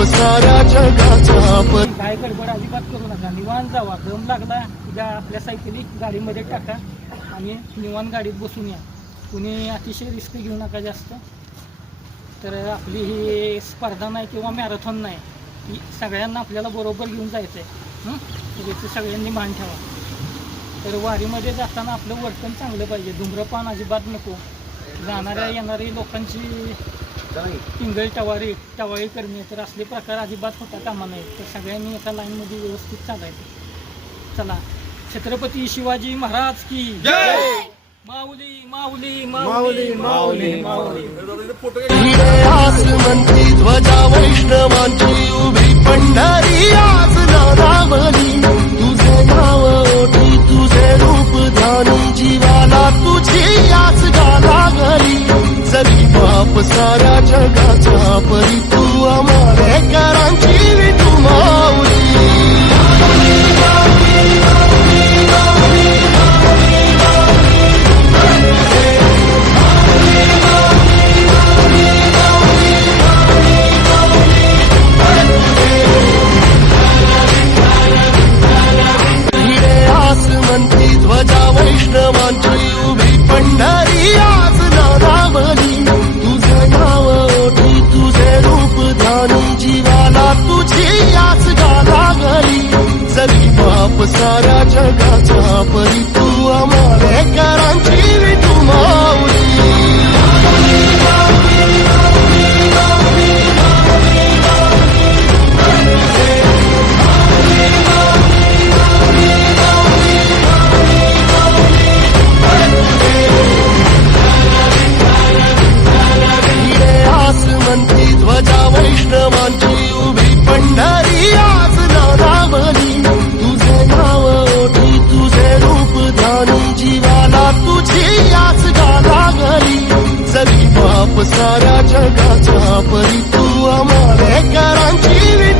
साऱ्या जगाचा काय गडबड अजिबात करू नका. निवान जावा. दम लागला उद्या आपल्या सायकली गाडीमध्ये टाका आणि निवान गाडीत बसून या. कुणी अतिशय रिस्क घेऊ नका जास्त. तर आपली ही स्पर्धा नाही किंवा मॅरेथॉन नाही ही सगळ्यांना आपल्याला बरोबर घेऊन जायचं आहे याचं सगळ्यांनी मान ठेवा. तर वारीमध्ये जाताना आपलं वर्तन चांगलं पाहिजे. धूम्रपान अजिबात नको. जाणाऱ्या येणारी लोकांची पिंगळ टवारी टवाळी करणे तर असले प्रकार अजिबात होता कामा नये. तर सगळ्यांनी एका लाईनमध्ये व्यवस्थित चालायचं. चला. छत्रपती शिवाजी महाराज की माऊली माऊली माऊली माऊली माऊली. ध्वजा वैष्णवांची जगाचा परी तू आम्हाला करांची